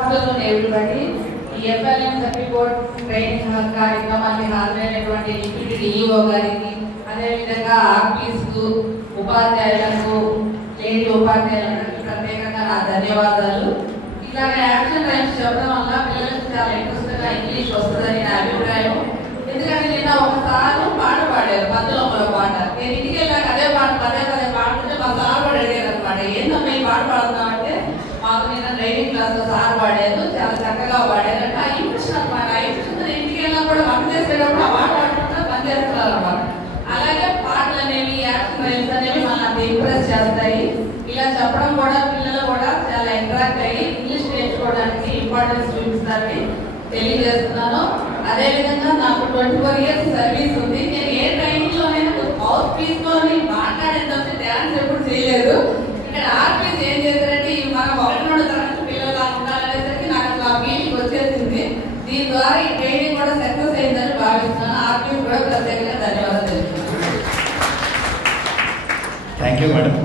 Afternoon, everybody. ఈ FLM certificate training కార్యక్రమాన్ని హాజరైనటువంటి deputy DEO గారికి, అదేవిధంగా ఆర్పీస్కు, ఉపాధ్యాయులకు, లేడీ ఉపాధ్యాయులకు ప్రత్యేకంగా నా ధన్యవాదాలు. ఇలాగ యాక్షన్ టైమ్స్ చెప్పడం వల్ల పిల్లలకు చాలా ఇంట్రెస్ట్గా ఇంగ్లీష్ వస్తుందని నా అభిప్రాయం. ఎందుకంటే నిన్న ఒకసారి పాట పాడారు, మధ్యలో ఒక పాట. నేను ఇంటికి వెళ్ళాక అదే పాట పదే పాడుతుంటే మా సార్ కూడా అడిగారు అనమాట, ఏందమ్మా ఈ పాట పాడుతున్నాం అంటే, మాకు నిన్న ట్రైనింగ్ క్లాస్ లో సార్ పాడారు, చాలా చక్కగా పాడారు అంటే ఆ ఇంప్రెషన్ అనమాట. ఆ ఇంప్రెషన్ ఇంటికి వెళ్ళినా కూడా పని చేసేటప్పుడు ఆ పాట పాడుకుంటా పని చేస్తున్నారు అనమాట. అలాగే పాటలు అనేవి, యాక్షన్ రైల్స్ అనేవి మనల్ని ఇంప్రెస్ చేస్తాయి. ఇలా చెప్పడం కూడా పిల్లలు కూడా చాలా ఇంటరాక్ట్ అయ్యి ఇంగ్లీష్ నేర్చుకోవడానికి ఇంపార్టెన్స్ చూపిస్తారని తెలియజేస్తున్నాను. అదేవిధంగా నాకు 24 years సర్వీస్ ఉంది. నేను ఏ ట్రైనింగ్ లోనైనా మౌత్ పీస్ లోని మాట్లాడేంత డాన్స్ ఎప్పుడు చేయలేదు. ఇక్కడ ఆర్పీస్ ఏం చేశారంటే మనం 1-2 తరగతి పిల్లలు ఉండాలనేసరికి నాకు ఆ ఫీలింగ్ వచ్చేసింది. దీని ద్వారా ఈ ట్రైనింగ్ కూడా సక్సెస్ అయిందని భావిస్తున్నాను. ఆర్పీస్ కూడా ప్రత్యేకంగా ధన్యవాదాలు తెలుపుతున్నాను. Thank you madam.